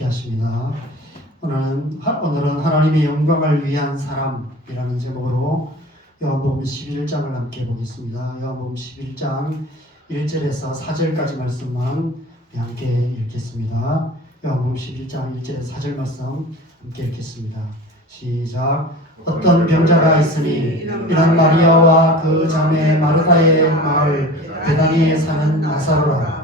함께 하십니다. 오늘은 하나님의 영광을 위한 사람이라는 제목으로 요한복음 11장을 함께 보겠습니다. 요한복음 11장 1절에서 4절까지 말씀만 함께 읽겠습니다. 요한복음 11장 1절에서 4절 말씀 함께 읽겠습니다. 시작. 어떤 병자가 있으니 이런 마리아와 그 자매 마르다의 마을 베다니에 사는 나사로라.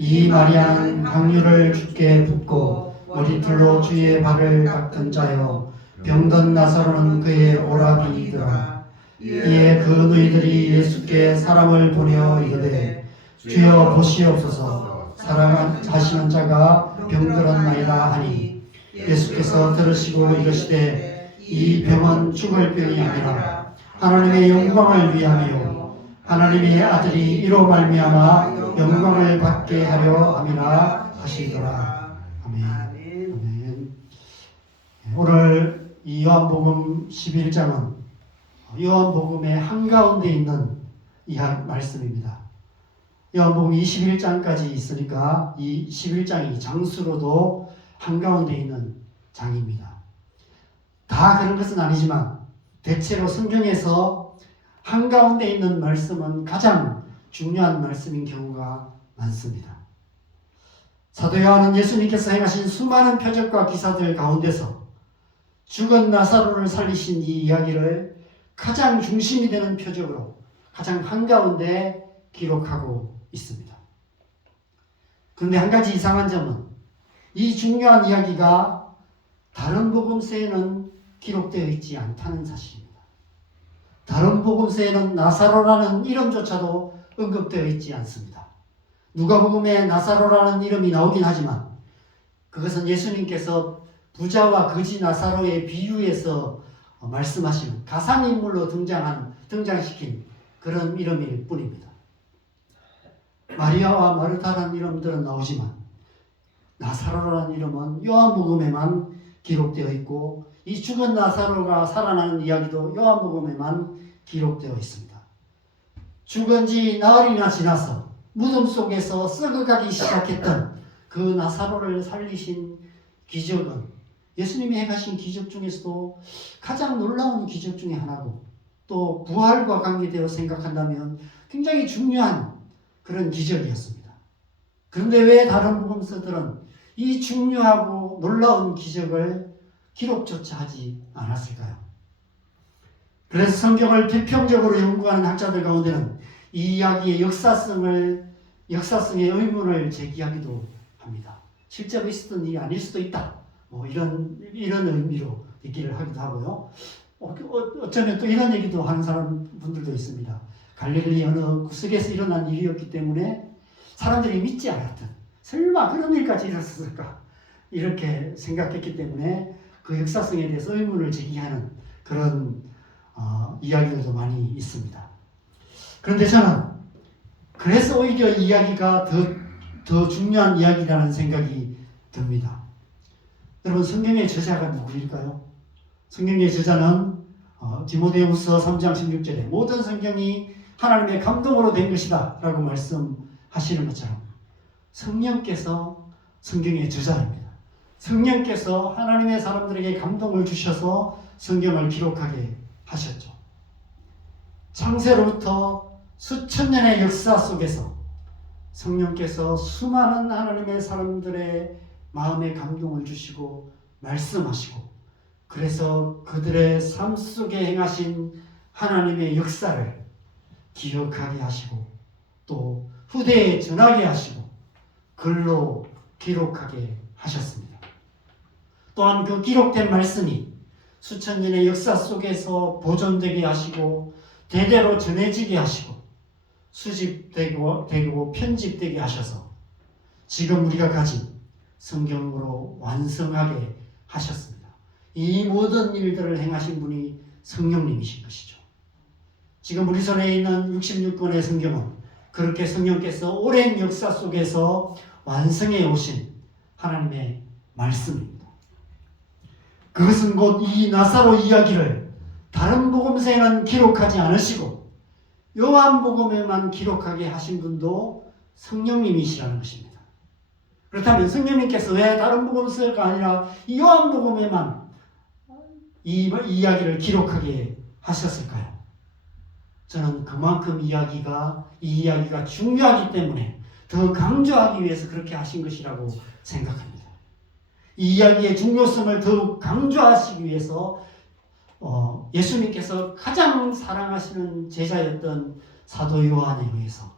이 마리아는 향유를 주께 붓고 머리털로 주의 발을 닦은 자요 병든 나사로는 그의 오라비이더라. 이에 그 너희들이 예수께 사람을 보내어 이르되 주여 보시옵소서 사랑하시는 자가 병들었나이다 하니 예수께서 들으시고 이르시되 이 병은 죽을 병이 아니라 하나님의 영광을 위함이요 하나님의 아들이 이로 말미암아 영광을 받게 하려 함이라 하시더라. 아멘. 아멘. 오늘 이 요한복음 11장은 요한복음의 한가운데 있는 말씀입니다. 요한복음 21장까지 있으니까 이 11장이 장수로도 한가운데 있는 장입니다. 다 그런 것은 아니지만 대체로 성경에서 한가운데 있는 말씀은 가장 중요한 말씀인 경우가 많습니다. 사도 요한은 예수님께서 행하신 수많은 표적과 기사들 가운데서 죽은 나사로를 살리신 이 이야기를 가장 중심이 되는 표적으로 가장 한가운데 기록하고 있습니다. 그런데 한 가지 이상한 점은 이 중요한 이야기가 다른 복음서에는 기록되어 있지 않다는 사실입니다. 다른 복음서에는 나사로라는 이름조차도 언급되어 있지 않습니다. 누가복음에 나사로라는 이름이 나오긴 하지만 그것은 예수님께서 부자와 거지 나사로의 비유에서 말씀하시는 가상인물로 등장시킨 그런 이름일 뿐입니다. 마리아와 마르타라는 이름들은 나오지만 나사로라는 이름은 요한복음에만 기록되어 있고 이 죽은 나사로가 살아나는 이야기도 요한복음에만 기록되어 있습니다. 죽은 지 나흘이나 지나서 무덤 속에서 썩어가기 시작했던 그 나사로를 살리신 기적은 예수님이 행하신 기적 중에서도 가장 놀라운 기적 중에 하나고 또 부활과 관계되어 생각한다면 굉장히 중요한 그런 기적이었습니다. 그런데 왜 다른 복음서들은 이 중요하고 놀라운 기적을 기록조차 하지 않았을까요? 그래서 성경을 비평적으로 연구하는 학자들 가운데는 이 이야기의 역사성의 의문을 제기하기도 합니다. 실제로 있었던 일이 아닐 수도 있다. 이런 의미로 얘기를 하기도 하고요. 어쩌면 또 이런 얘기도 하는 분들도 있습니다. 갈릴리 어느 구석에서 일어난 일이었기 때문에 사람들이 믿지 않았던 설마 그런 일까지 일어났을까 이렇게 생각했기 때문에 그 역사성에 대해서 의문을 제기하는 그런 이야기들도 많이 있습니다. 그런데 저는 그래서 오히려 이 이야기가 더 중요한 이야기라는 생각이 듭니다. 여러분 성경의 저자가 누구일까요? 성경의 저자는 디모데후서 3장 16절에 모든 성경이 하나님의 감동으로 된 것이다 라고 말씀하시는 것처럼 성령께서 성경의 저자입니다. 성령께서 하나님의 사람들에게 감동을 주셔서 성경을 기록하게 하셨죠. 창세로부터 수천 년의 역사 속에서 성령께서 수많은 하나님의 사람들의 마음에 감동을 주시고 말씀하시고 그래서 그들의 삶 속에 행하신 하나님의 역사를 기억하게 하시고 또 후대에 전하게 하시고 글로 기록하게 하셨습니다. 또한 그 기록된 말씀이 수천 년의 역사 속에서 보존되게 하시고 대대로 전해지게 하시고 수집되고 편집되게 하셔서 지금 우리가 가진 성경으로 완성하게 하셨습니다. 이 모든 일들을 행하신 분이 성령님이신 것이죠. 지금 우리 손에 있는 66권의 성경은 그렇게 성령께서 오랜 역사 속에서 완성해 오신 하나님의 말씀입니다. 그것은 곧 이 나사로 이야기를 다른 복음서에는 기록하지 않으시고 요한복음에만 기록하게 하신 분도 성령님이시라는 것입니다. 그렇다면 성령님께서 왜 다른 복음서가 아니라 이 요한복음에만 이 이야기를 기록하게 하셨을까요? 저는 그만큼 이 이야기가 중요하기 때문에 더 강조하기 위해서 그렇게 하신 것이라고 생각합니다. 이 이야기의 중요성을 더욱 강조하시기 위해서 예수님께서 가장 사랑하시는 제자였던 사도 요한에 의해서,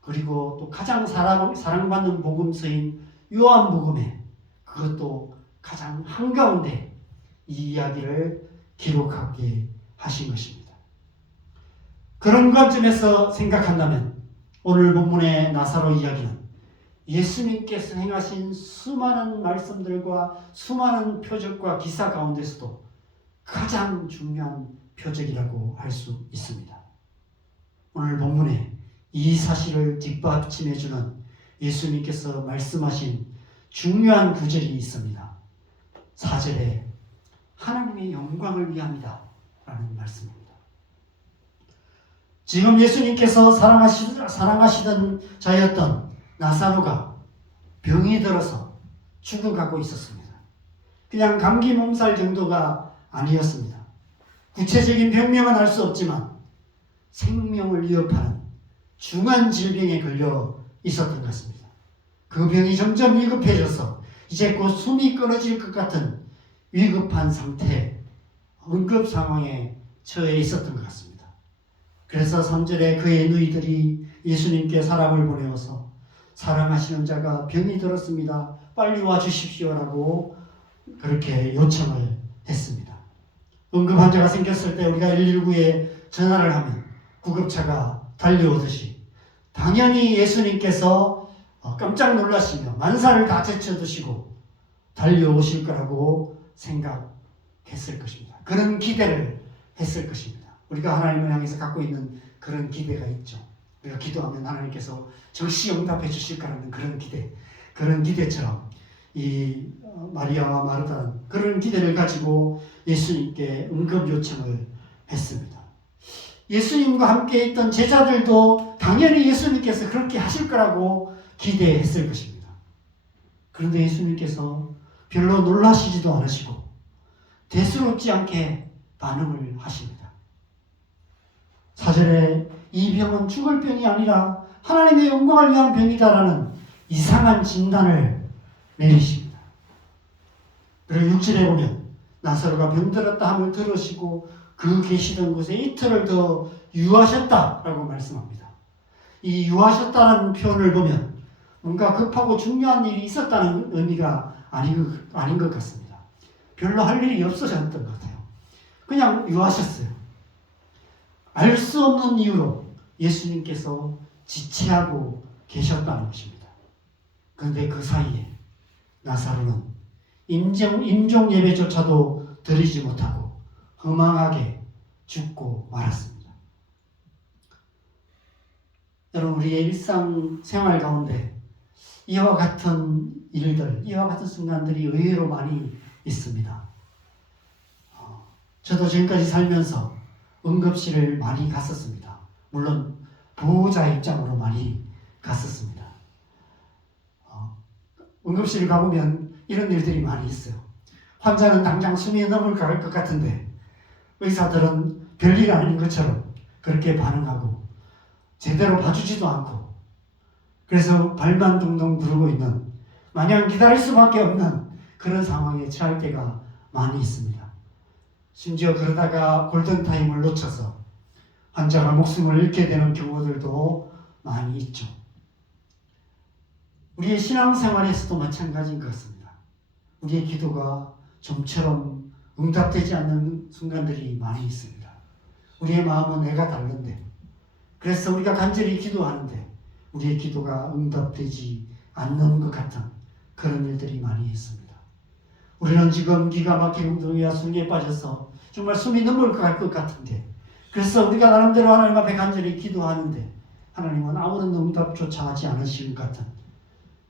그리고 또 가장 사랑받는 복음서인 요한복음에, 그것도 가장 한가운데 이 이야기를 기록하게 하신 것입니다. 그런 관점에서 생각한다면 오늘 본문의 나사로 이야기는 예수님께서 행하신 수많은 말씀들과 수많은 표적과 기사 가운데서도 가장 중요한 표적이라고 할 수 있습니다. 오늘 본문에 이 사실을 뒷받침해주는 예수님께서 말씀하신 중요한 구절이 있습니다. 4절에 하나님의 영광을 위함이다 라는 말씀입니다. 지금 예수님께서 사랑하시던 자였던 나사로가 병이 들어서 죽어가고 있었습니다. 그냥 감기 몸살 정도가 아니었습니다. 구체적인 병명은 알 수 없지만 생명을 위협하는 중한 질병에 걸려 있었던 것 같습니다. 그 병이 점점 위급해져서 이제 곧 숨이 끊어질 것 같은 위급한 상태, 응급 상황에 처해 있었던 것 같습니다. 그래서 3절에 그의 누이들이 예수님께 사람을 보내어서 사랑하시는 자가 병이 들었습니다. 빨리 와주십시오라고 그렇게 요청을 했습니다. 응급 환자가 생겼을 때 우리가 119에 전화를 하면 구급차가 달려오듯이 당연히 예수님께서 깜짝 놀라시며 만사를 다 제쳐두시고 달려오실 거라고 생각했을 것입니다. 그런 기대를 했을 것입니다. 우리가 하나님을 향해서 갖고 있는 그런 기대가 있죠. 우리가 기도하면 하나님께서 즉시 응답해 주실 거라는 그런 기대처럼 이 마리아와 마르다는 그런 기대를 가지고 예수님께 응급 요청을 했습니다. 예수님과 함께 있던 제자들도 당연히 예수님께서 그렇게 하실 거라고 기대했을 것입니다. 그런데 예수님께서 별로 놀라시지도 않으시고 대수롭지 않게 반응을 하십니다. 4절에 이 병은 죽을 병이 아니라 하나님의 영광을 위한 병이다라는 이상한 진단을 내리십니다. 그리고 6절에 보면 나사로가 병들었다 함을 들으시고 그 계시던 곳에 이틀을 더 유하셨다라고 말씀합니다. 이 유하셨다는 표현을 보면 뭔가 급하고 중요한 일이 있었다는 의미가 아닌 것 같습니다. 별로 할 일이 없으셨던 것 같아요. 그냥 유하셨어요. 알 수 없는 이유로 예수님께서 지체하고 계셨다는 것입니다. 그런데 그 사이에 나사로는 임종 예배조차도 드리지 못하고 허망하게 죽고 말았습니다. 여러분, 우리의 일상생활 가운데 이와 같은 일들, 이와 같은 순간들이 의외로 많이 있습니다. 저도 지금까지 살면서 응급실을 많이 갔었습니다. 물론 보호자 입장으로 많이 갔었습니다. 응급실을 가보면 이런 일들이 많이 있어요. 환자는 당장 숨이 넘어갈 것 같은데 의사들은 별일 아닌 것처럼 그렇게 반응하고 제대로 봐주지도 않고, 그래서 발만 동동 구르고 있는, 마냥 기다릴 수밖에 없는 그런 상황에 처할 때가 많이 있습니다. 심지어 그러다가 골든타임을 놓쳐서 환자가 목숨을 잃게 되는 경우들도 많이 있죠. 우리의 신앙생활에서도 마찬가지인 것 같습니다. 우리의 기도가 좀처럼 응답되지 않는 순간들이 많이 있습니다. 우리의 마음은 애가 다른데, 그래서 우리가 간절히 기도하는데 우리의 기도가 응답되지 않는 것 같은 그런 일들이 많이 있습니다. 우리는 지금 기가 막힌 웅덩이와 술에 빠져서 정말 숨이 넘어갈 것 같은데, 그래서 우리가 나름대로 하나님 앞에 간절히 기도하는데 하나님은 아무런 응답조차 하지 않으실 것 같은,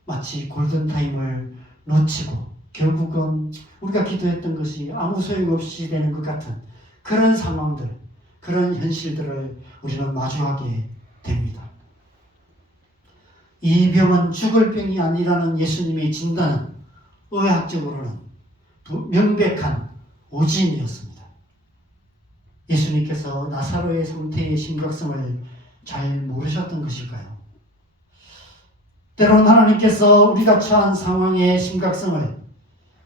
마치 골든타임을 놓치고 결국은 우리가 기도했던 것이 아무 소용없이 되는 것 같은 그런 상황들, 그런 현실들을 우리는 마주하게 됩니다. 이 병은 죽을 병이 아니라는 예수님의 진단은 의학적으로는 명백한 오진이었습니다. 예수님께서 나사로의 상태의 심각성을 잘 모르셨던 것일까요? 때로는 하나님께서 우리가 처한 상황의 심각성을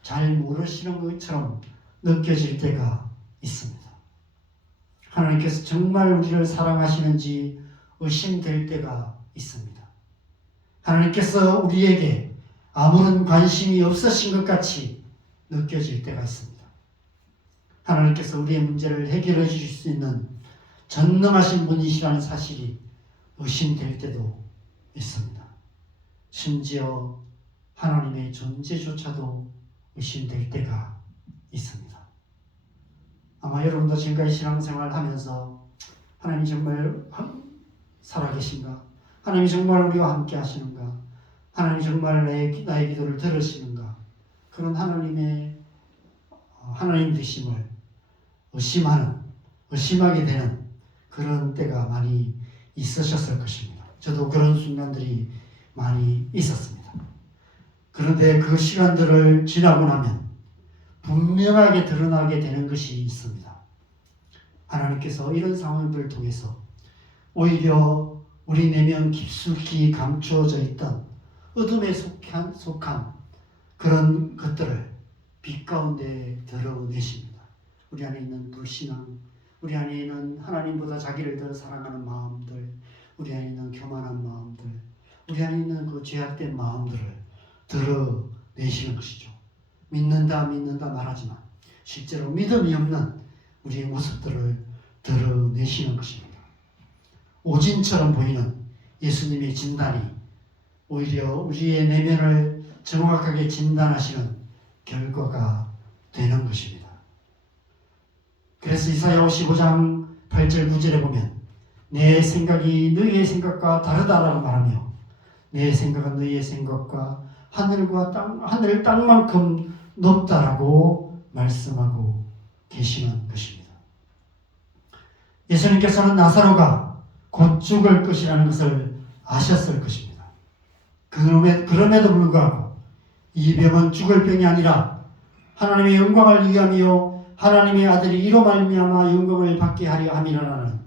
잘 모르시는 것처럼 느껴질 때가 있습니다. 하나님께서 정말 우리를 사랑하시는지 의심될 때가 있습니다. 하나님께서 우리에게 아무런 관심이 없으신 것 같이 느껴질 때가 있습니다. 하나님께서 우리의 문제를 해결해 주실 수 있는 전능하신 분이시라는 사실이 의심될 때도 있습니다. 심지어 하나님의 존재조차도 의심될 때가 있습니다. 아마 여러분도 지금까지 신앙생활을 하면서 하나님 정말 살아계신가? 하나님이 정말 우리와 함께 하시는가? 하나님이 정말 나의 기도를 들으시는가? 그런 하나님 되심을 의심하게 되는 그런 때가 많이 있으셨을 것입니다. 저도 그런 순간들이 많이 있었습니다. 그런데 그 시간들을 지나고 나면 분명하게 드러나게 되는 것이 있습니다. 하나님께서 이런 상황들을 통해서 오히려 우리 내면 깊숙이 감추어져 있던 어둠에 속한 그런 것들을 빛 가운데 드러내십니다. 우리 안에 있는 불신앙, 우리 안에 있는 하나님보다 자기를 더 사랑하는 마음들, 우리 안에 있는 교만한 마음들, 우리 안에 있는 그 죄악된 마음들을 드러내시는 것이죠. 믿는다 말하지만 실제로 믿음이 없는 우리의 모습들을 드러내시는 것입니다. 오진처럼 보이는 예수님의 진단이 오히려 우리의 내면을 정확하게 진단하시는 결과가 되는 것입니다. 그래서 이사야 55장 8절 9절에 보면 내 생각이 너희의 생각과 다르다라고 말하며 내 생각은 너희의 생각과 하늘 땅만큼 높다라고 말씀하고 계시는 것입니다. 예수님께서는 나사로가 곧 죽을 것이라는 것을 아셨을 것입니다. 그럼에도 불구하고 이 병은 죽을 병이 아니라 하나님의 영광을 위하며 하나님의 아들이 이로 말미암아 영광을 받게 하려 함이라는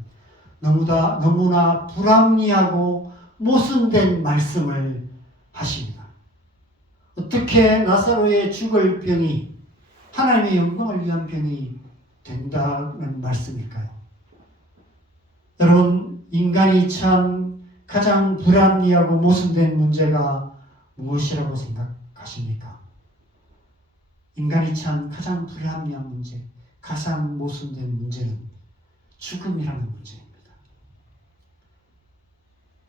너무나 불합리하고 모순된 말씀을 하십니다. 어떻게 나사로의 죽을 병이 하나님의 영광을 위한 병이 된다는 말씀일까요? 여러분, 인간이 처한 가장 불합리하고 모순된 문제가 무엇이라고 생각하십니까? 인간이 처한 가장 불합리한 문제, 가장 모순된 문제는 죽음이라는 문제입니다.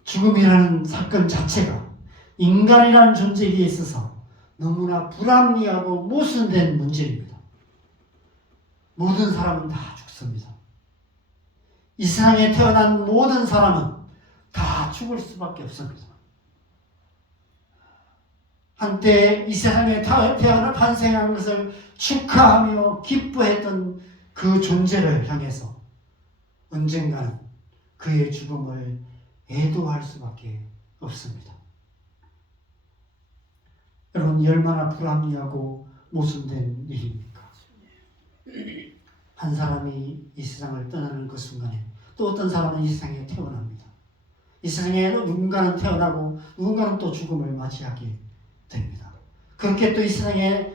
죽음이라는 사건 자체가 인간이라는 존재에 있어서 너무나 불합리하고 모순된 문제입니다. 모든 사람은 다 죽습니다. 이 세상에 태어난 모든 사람은 다 죽을 수밖에 없습니다. 한때 이 세상에 탄생한 것을 축하하며 기뻐했던 그 존재를 향해서 언젠가는 그의 죽음을 애도할 수밖에 없습니다. 여러분, 얼마나 불합리하고 모순된 일입니까? 한 사람이 이 세상을 떠나는 그 순간에 또 어떤 사람은 이 세상에 태어납니다. 이 세상에 누군가는 태어나고 누군가는 또 죽음을 맞이하게 됩니다. 그렇게 또 이 세상에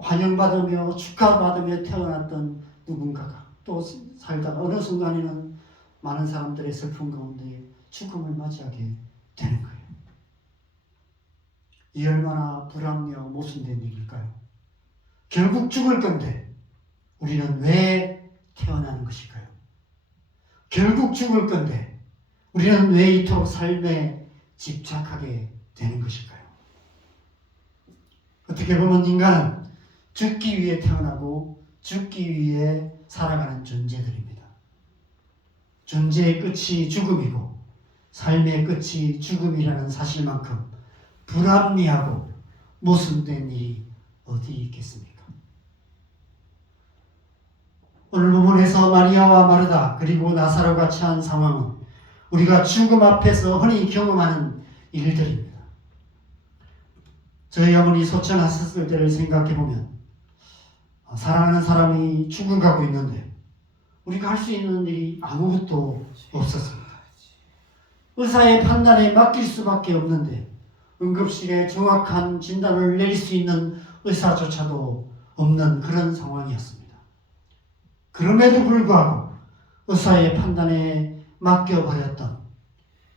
환영받으며 축하받으며 태어났던 누군가가 또 살다가 어느 순간에는 많은 사람들의 슬픔 가운데 죽음을 맞이하게 되는 거예요. 이 얼마나 불합리하고 모순된 일일까요? 결국 죽을 건데 우리는 왜 태어나는 것일까요? 결국 죽을 건데 우리는 왜 이토록 삶에 집착하게 되는 것일까요? 어떻게 보면 인간은 죽기 위해 태어나고 죽기 위해 살아가는 존재들입니다. 존재의 끝이 죽음이고 삶의 끝이 죽음이라는 사실만큼 불합리하고 모순된 일이 어디 있겠습니까? 오늘 본문에서 마리아와 마르다 그리고 나사로가 처한 상황은 우리가 죽음 앞에서 흔히 경험하는 일들입니다. 저희 어머니 소천하셨을 때를 생각해 보면 사랑하는 사람이 죽어가고 있는데 우리가 할 수 있는 일이 아무것도 없었습니다. 의사의 판단에 맡길 수밖에 없는데 응급실에 정확한 진단을 내릴 수 있는 의사조차도 없는 그런 상황이었습니다. 그럼에도 불구하고 의사의 판단에 맡겨버렸던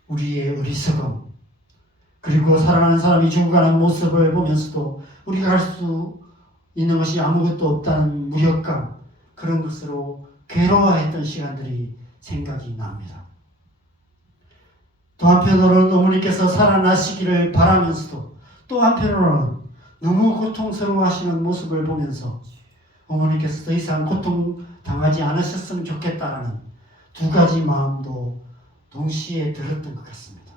우리의 어리석음, 그리고 사랑하는 사람이 죽어가는 모습을 보면서도 우리가 할 수 있는 것이 아무것도 없다는 무력감, 그런 것으로 괴로워했던 시간들이 생각이 납니다. 또 한편으로는 어머니께서 살아나시기를 바라면서도 또 한편으로는 너무 고통스러워하시는 모습을 보면서 어머니께서 더 이상 고통당하지 않으셨으면 좋겠다라는 두 가지 마음도 동시에 들었던 것 같습니다.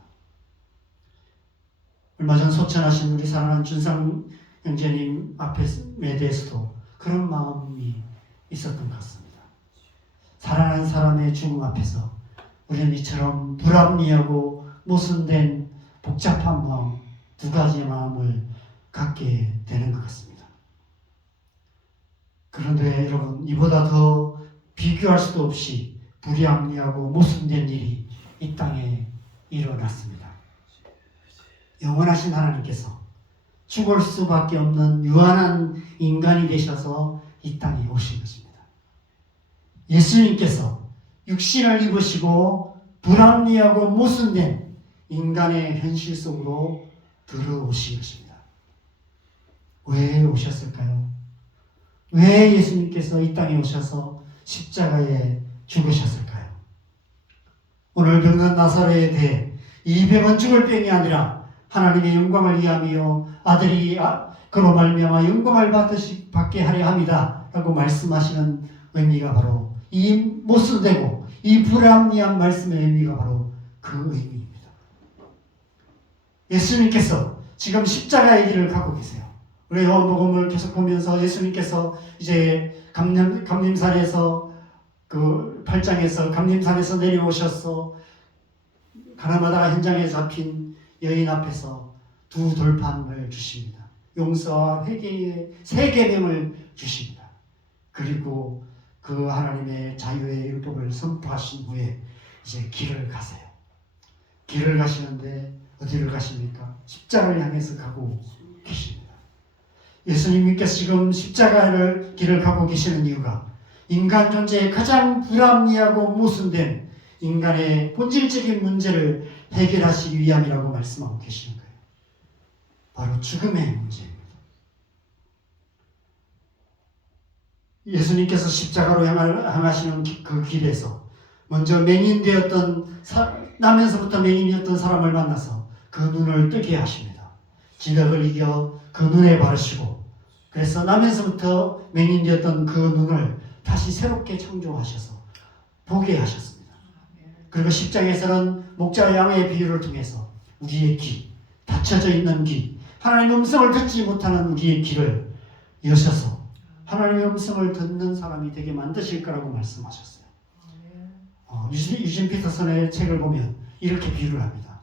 얼마 전 소천하신 우리 사랑하는 준상 형제님 앞에 대해서도 그런 마음이 있었던 것 같습니다. 사랑하는 사람의 죽음 앞에서 우리는 이처럼 불합리하고 모순된 복잡한 마음, 두 가지의 마음을 갖게 되는 것 같습니다. 그런데 여러분, 이보다 더 비교할 수도 없이 불합리하고 모순된 일이 이 땅에 일어났습니다. 영원하신 하나님께서 죽을 수밖에 없는 유한한 인간이 되셔서 이 땅에 오신 것입니다. 예수님께서 육신을 입으시고 불합리하고 모순된 인간의 현실 속으로 들어오신 것입니다. 왜 오셨을까요? 왜 예수님께서 이 땅에 오셔서 십자가에 죽으셨을까요? 오늘 병든 나사로에 대해 이 병은 죽을 병이 아니라 하나님의 영광을 위하며 아들이 그로 말미암아 영광을 받게 하려 함이다 라고 말씀하시는 의미가 바로 이 모순되고 이 불합리한 말씀의 의미가 바로 그 의미입니다. 예수님께서 지금 십자가의 길을 가고 계세요. 우리 요한복음을 계속 보면서 예수님께서 이제 감림산에서 그 8장에서 감림산에서 내려오셔서 가나마다 현장에 잡힌 여인 앞에서 두 돌판을 주십니다. 용서와 회개의 세 계명을 주십니다. 그리고 그 하나님의 자유의 율법을 선포하신 후에 이제 길을 가세요. 길을 가시는데 어디를 가십니까? 십자가를 향해서 가고 계십니다. 예수님께서 지금 십자가를 길을 가고 계시는 이유가 인간 존재의 가장 불합리하고 모순된 인간의 본질적인 문제를 해결하시기 위함이라고 말씀하고 계시는 거예요. 바로 죽음의 문제입니다. 예수님께서 십자가로 향하시는 그 길에서 먼저 나면서부터 맹인이었던 사람을 만나서 그 눈을 뜨게 하십니다. 지력을 이겨 그 눈에 바르시고, 그래서 나면서부터 맹인이었던 그 눈을 다시 새롭게 창조하셔서 보게 하셨습니다. 그리고 십장에서는 목자와 양의 비유를 통해서 우리의 귀, 닫혀져 있는 귀, 하나님의 음성을 듣지 못하는 우리의 귀를 여셔서 하나님의 음성을 듣는 사람이 되게 만드실 거라고 말씀하셨어요. 유진 피터슨의 책을 보면 이렇게 비유를 합니다.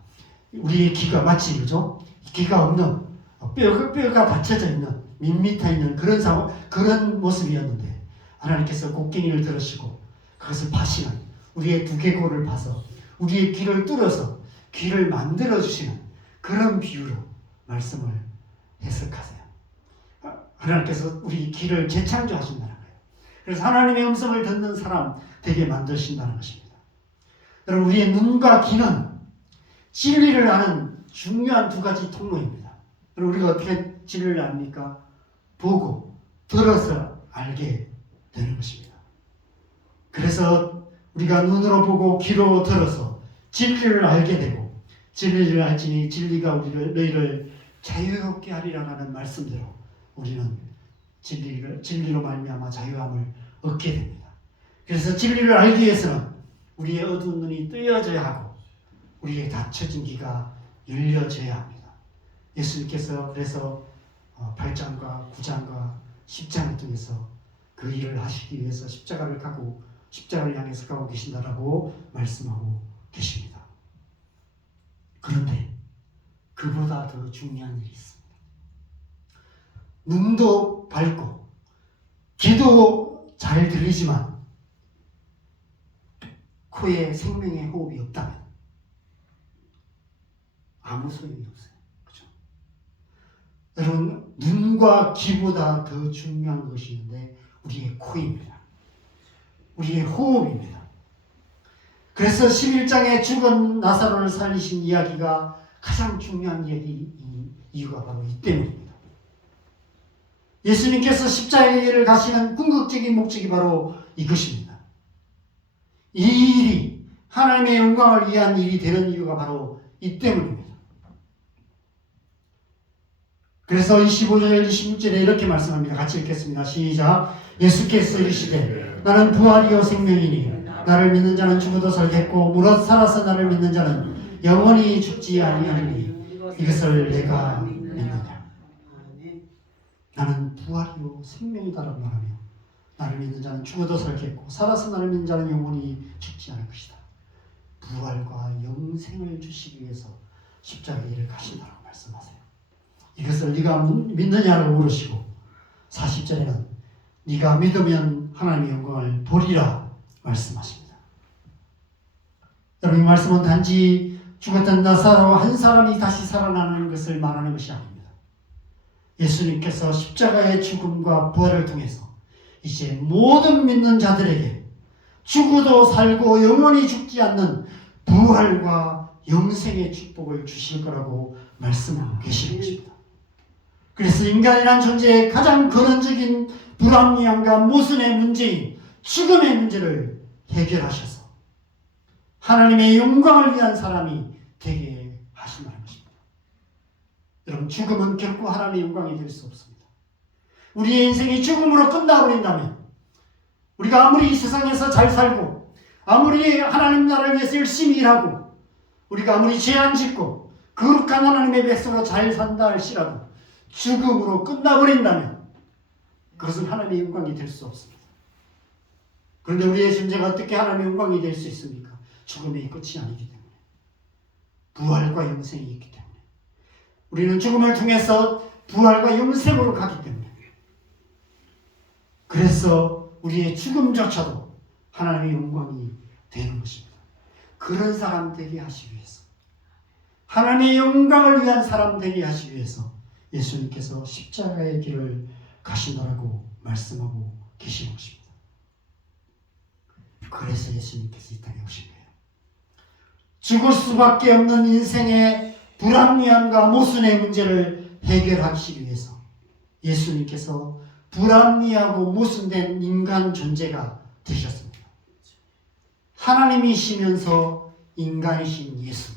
우리의 귀가 마치 그죠? 귀가 없는 뼈가 닫혀져 있는 밋밋해 있는 그런 모습이었는데 하나님께서 곡괭이를 들으시고 그것을 파시는 우리의 두개골을 파서 우리의 귀를 뚫어서 귀를 만들어 주시는 그런 비유로 말씀을 해석하세요. 하나님께서 우리 귀를 재창조하신다는 거예요. 그래서 하나님의 음성을 듣는 사람 되게 만드신다는 것입니다. 여러분, 우리의 눈과 귀는 진리를 아는 중요한 두 가지 통로입니다. 그럼 우리가 어떻게 진리를 압니까? 보고 들어서 알게 되는 것입니다. 그래서 우리가 눈으로 보고 귀로 들어서 진리를 알게 되고 진리를 알지니 진리가 너희를 자유롭게 하리라는 말씀대로 우리는 진리로 말미암아 자유함을 얻게 됩니다. 그래서 진리를 알기 위해서는 우리의 어두운 눈이 뜨여져야 하고 우리의 닫혀진 귀가 열려져야 합니다. 예수님께서 그래서 8장과 9장과 10장을 통해서 그 일을 하시기 위해서 십자가를 향해서 가고 계신다라고 말씀하고 계십니다. 그런데 그보다 더 중요한 일이 있습니다. 눈도 밝고 귀도 잘 들리지만 코에 생명의 호흡이 없다면 아무 소용이 없어요. 그죠? 여러분, 눈과 귀보다 더 중요한 것이 있는데 우리의 코입니다. 우리의 호흡입니다. 그래서 11장에 죽은 나사로를 살리신 이야기가 가장 중요한 이유가 바로 이 때문입니다. 예수님께서 십자가의 길을 가시는 궁극적인 목적이 바로 이것입니다. 이 일이 하나님의 영광을 위한 일이 되는 이유가 바로 이 때문입니다. 그래서 25절, 26절에 이렇게 말씀합니다. 같이 읽겠습니다. 시작. 예수께서 이르시되 나는 부활이요 생명이니 나를 믿는 자는 죽어도 살겠고 무릇 살아서 나를 믿는 자는 영원히 죽지 아니하리니 이것을 내가 믿느냐. 나는 부활이요 생명이다라고 말하며 나를 믿는 자는 죽어도 살겠고 살아서 나를 믿는 자는 영원히 죽지 않을 것이다. 부활과 영생을 주시기 위해서 십자가의 일을 가신다라고 말씀하세요. 이것을 네가 믿느냐고 물으시고 40절에는 네가 믿으면 하나님의 영광을 보리라 말씀하십니다. 여러분, 이 말씀은 단지 죽었던 나사로 한 사람이 다시 살아나는 것을 말하는 것이 아닙니다. 예수님께서 십자가의 죽음과 부활을 통해서 이제 모든 믿는 자들에게 죽어도 살고 영원히 죽지 않는 부활과 영생의 축복을 주실 거라고 말씀하고 계시는 것입니다. 그래서 인간이란 존재의 가장 근원적인 불합리함과 모순의 문제인 죽음의 문제를 해결하셔서 하나님의 영광을 위한 사람이 되게 하신다는 것입니다. 여러분, 죽음은 결코 하나님의 영광이 될 수 없습니다. 우리의 인생이 죽음으로 끝나버린다면 우리가 아무리 이 세상에서 잘 살고 아무리 하나님 나라를 위해서 열심히 일하고 우리가 아무리 죄 안 짓고 거룩한 하나님의 백성으로 잘 산다 할지라도 죽음으로 끝나버린다면 그것은 하나님의 영광이 될 수 없습니다. 그런데 우리의 존재가 어떻게 하나님의 영광이 될 수 있습니까? 죽음의 끝이 아니기 때문에 부활과 영생이 있기 때문에 우리는 죽음을 통해서 부활과 영생으로 가기 때문에 그래서 우리의 죽음조차도 하나님의 영광이 되는 것입니다. 그런 사람 되게 하시기 위해서 하나님의 영광을 위한 사람 되게 하시기 위해서 예수님께서 십자가의 길을 가신다라고 말씀하고 계시는 것입니다. 그래서 예수님께서 이 땅에 오신 거예요. 죽을 수밖에 없는 인생의 불합리함과 모순의 문제를 해결하시기 위해서 예수님께서 불합리하고 모순된 인간 존재가 되셨습니다. 하나님이시면서 인간이신 예수,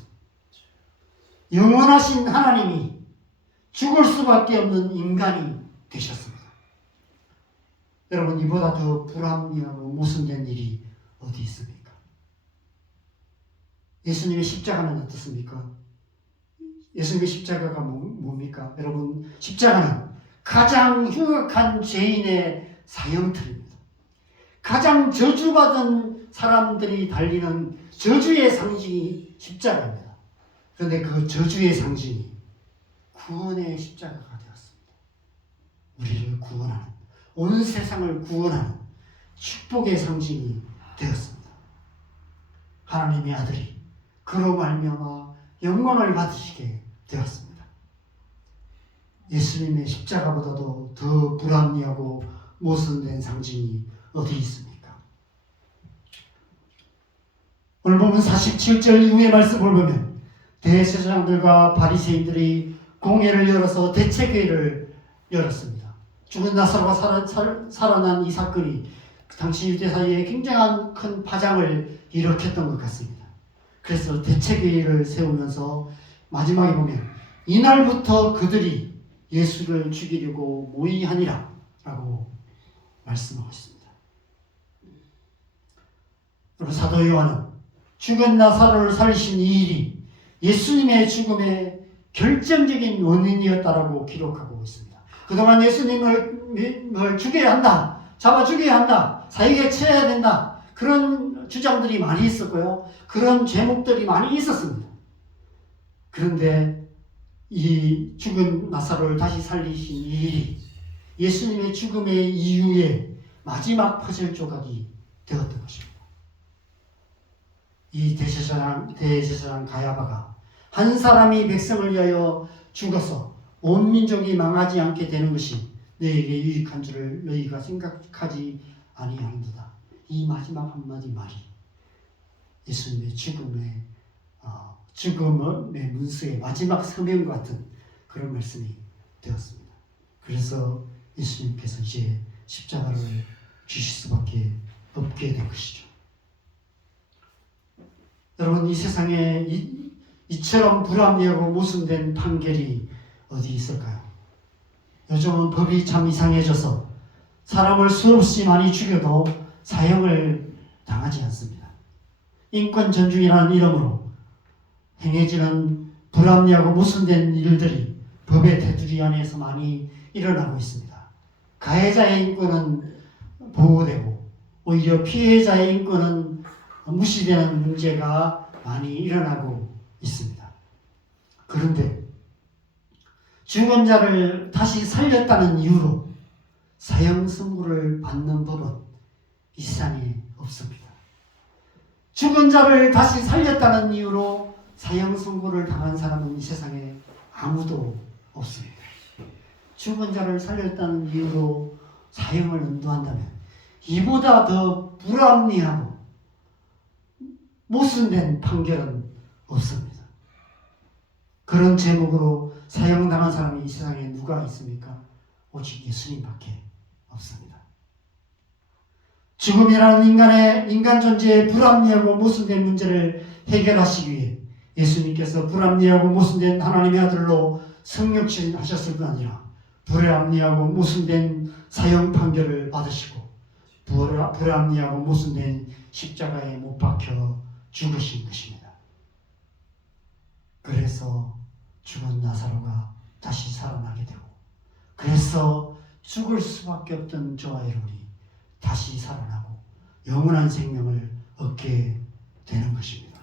영원하신 하나님이 죽을 수밖에 없는 인간이 되셨습니다. 여러분, 이보다 더 불합리하고 모순된 일이 어디 있습니까? 예수님의 십자가는 어떻습니까? 예수님의 십자가가 뭡니까? 여러분, 십자가는 가장 흉악한 죄인의 사형틀입니다. 가장 저주받은 사람들이 달리는 저주의 상징이 십자가입니다. 그런데 그 저주의 상징이 구원의 십자가가 되었습니다. 우리를 구원하는, 온 세상을 구원하는 축복의 상징이 되었습니다. 하나님의 아들이 그로 말미암아 영광을 받으시게 되었습니다. 예수님의 십자가보다도 더 불합리하고 모순된 상징이 어디 있습니까? 오늘 보면 47절 이후의 말씀을 보면 대제사장들과 바리새인들이 공회를 열어서 대책회의를 열었습니다. 죽은 나사로가 살아난 이 사건이 당시 유대 사이에 굉장한 큰 파장을 일으켰던 것 같습니다. 그래서 대책회의를 세우면서 마지막에 보면 이날부터 그들이 예수를 죽이려고 모의하니라 라고 말씀하고 있습니다. 여러분, 사도 요한은 죽은 나사로를 살리신 이 일이 예수님의 죽음의 결정적인 원인이었다라고 기록하고 있습니다. 그동안 예수님을 죽여야 한다, 잡아 죽여야 한다, 사형에 처해야 된다, 그런 주장들이 많이 있었고요. 그런 제목들이 많이 있었습니다. 그런데 이 죽은 나사로를 다시 살리신 이 일이 예수님의 죽음의 이후에 마지막 퍼즐 조각이 되었던 것입니다. 이 대제사장 가야바가 한 사람이 백성을 위하여 죽어서 온 민족이 망하지 않게 되는 것이 너에게 유익한 줄을 너희가 생각하지 아니하는도다. 이 마지막 한마디 말이 예수님의 죽음의 문수의 마지막 서명 같은 그런 말씀이 되었습니다. 그래서 예수님께서 이제 십자가를 주실 수밖에 없게 된 것이죠. 여러분, 이 세상에 이처럼 불합리하고 모순된 판결이 어디 있을까요? 요즘은 법이 참 이상해져서 사람을 수없이 많이 죽여도 사형을 당하지 않습니다. 인권 존중이라는 이름으로 행해지는 불합리하고 모순된 일들이 법의 테두리 안에서 많이 일어나고 있습니다. 가해자의 인권은 보호되고 오히려 피해자의 인권은 무시되는 문제가 많이 일어나고 있습니다. 그런데 죽은 자를 다시 살렸다는 이유로 사형 선고를 받는 법은 이 세상에 없습니다. 죽은 자를 다시 살렸다는 이유로 사형 선고를 당한 사람은 이 세상에 아무도 없습니다. 죽은 자를 살렸다는 이유로 사형을 연도한다면 이보다 더 불합리하고 모순된 판결은 없습니다. 그런 제목으로 사형당한 사람이 이 세상에 누가 있습니까? 오직 예수님밖에 없습니다. 죽음이라는 인간 존재의 불합리하고 모순된 문제를 해결하시기 위해 예수님께서 불합리하고 모순된 하나님의 아들로 성육신하셨을 뿐 아니라 불합리하고 모순된 사형 판결을 받으시고 불합리하고 모순된 십자가에 못 박혀 죽으신 것입니다. 그래서 죽은 나사로가 다시 살아나게 되고, 그래서 죽을 수밖에 없던 저와 여러분이 다시 살아나고 영원한 생명을 얻게 되는 것입니다.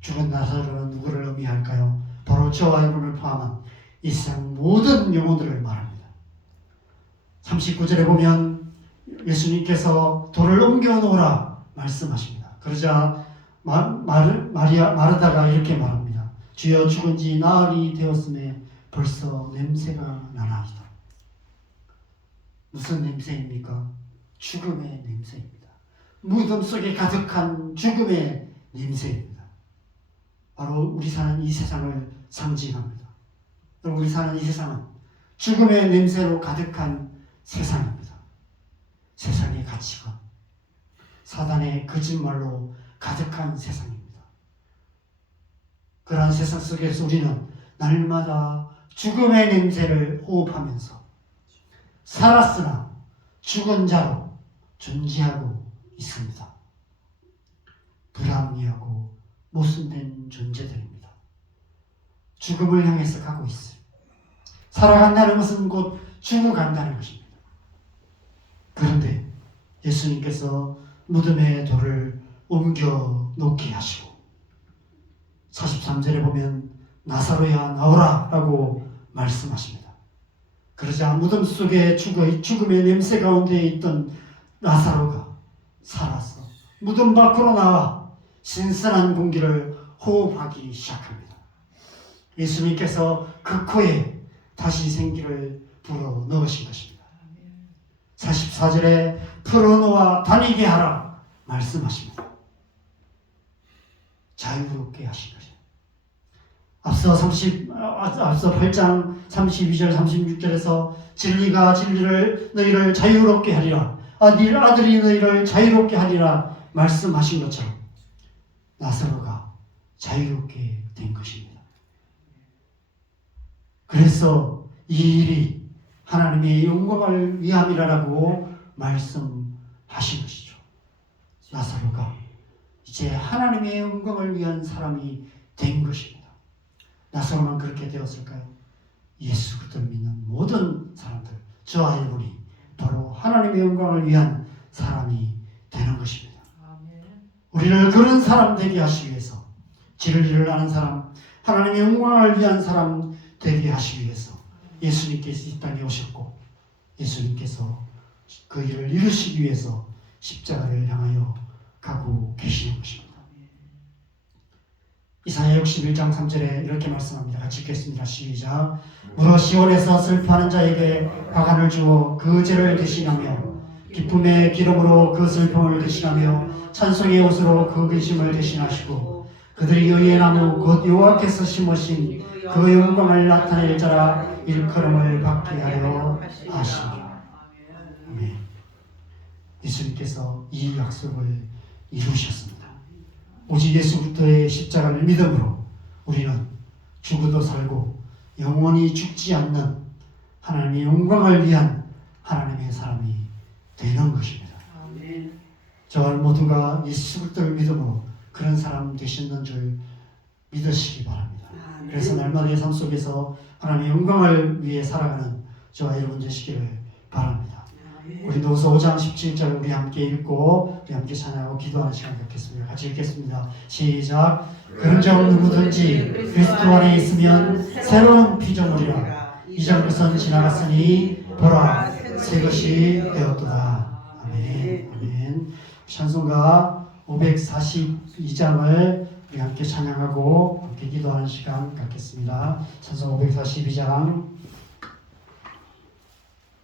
죽은 나사로는 누구를 의미할까요? 바로 저와 여러분을 포함한 이 세상 모든 영혼들을 말합니다. 39절에 보면 예수님께서 돌을 옮겨 놓으라 말씀하십니다. 그러자 마르다가 이렇게 말합니다. 주여, 죽은 지 나흘이 되었음에 벌써 냄새가 나나이다. 무슨 냄새입니까? 죽음의 냄새입니다. 무덤 속에 가득한 죽음의 냄새입니다. 바로 우리 사는 이 세상을 상징합니다. 우리 사는 이 세상은 죽음의 냄새로 가득한 세상입니다. 세상의 가치관, 사단의 거짓말로 가득한 세상입니다. 그러한 세상 속에서 우리는 날마다 죽음의 냄새를 호흡하면서 살았으나 죽은 자로 존재하고 있습니다. 불합리하고 모순된 존재들입니다. 죽음을 향해서 가고 있어요. 살아간다는 것은 곧 죽어간다는 것입니다. 그런데 예수님께서 무덤의 돌을 옮겨 놓게 하시고 43절에 보면 나사로야 나오라 라고 말씀하십니다. 그러자 무덤 속에 죽음의 냄새 가운데 있던 나사로가 살아서 무덤 밖으로 나와 신선한 공기를 호흡하기 시작합니다. 예수님께서 그 코에 다시 생기를 불어 넣으신 것입니다. 44절에 풀어놓아 다니게 하라 말씀하십니다. 자유롭게 하신 것입니다. 앞서 8장 32절 36절에서 진리가 너희를 자유롭게 하리라, 네 아들이 너희를 자유롭게 하리라 말씀하신 것처럼 나사로가 자유롭게 된 것입니다. 그래서 이 일이 하나님의 영광을 위함이라고 말씀하신 것이죠. 나사로가 이제 하나님의 영광을 위한 사람이 된 것입니다. 나사로만 그렇게 되었을까요? 예수 그리스도를 믿는 모든 사람들, 저와 여러분이 바로 하나님의 영광을 위한 사람이 되는 것입니다. 우리를 그런 사람 되게 하시기 위해서 진리를 아는 사람, 하나님의 영광을 위한 사람 되게 하시기 위해서 예수님께서 이 땅에 오셨고 예수님께서 그 일을 이루시기 위해서 십자가를 향하여 가고 계시는 것입니다. 이사야 61장 3절에 이렇게 말씀합니다. 같이 읽겠습니다. 시작. 무릇 시온에서 슬퍼하는 자에게 화관을 주어 그 죄를 대신하며 기쁨의 기름으로 그 슬픔을 대신하며 찬송의 옷으로 그 근심을 대신하시고 그들이 의의 나무 곧 여호와께서 심으신 그 영광을 나타낼 자라 일컬음을 받게 하려 하시니. 아멘. 예수님께서 이 약속을 이루셨습니다. 오직 예수부터의 십자가를 믿음으로 우리는 죽어도 살고 영원히 죽지 않는 하나님의 영광을 위한 하나님의 사람이 되는 것입니다. 저와 모두가 예수 그리스도를 믿음으로 그런 사람 되시는 줄 믿으시기 바랍니다. 그래서 날마다의 삶 속에서 하나님의 영광을 위해 살아가는 저와 여러분 되시기를 바랍니다. 고린도후서 5장 17절 우리 함께 읽고 우리 함께 찬양하고 기도하는 시간 갖겠습니다. 같이 읽겠습니다. 시작. 그런즉 누구든지 그리스도 안에 있으면 새로운 피조물이라 이전 것은 지나갔으니 보라 새 것이 되었도다. 아멘. 아멘. 찬송가 542장을 우리 함께 찬양하고 함께 기도하는 시간 갖겠습니다. 찬송 542장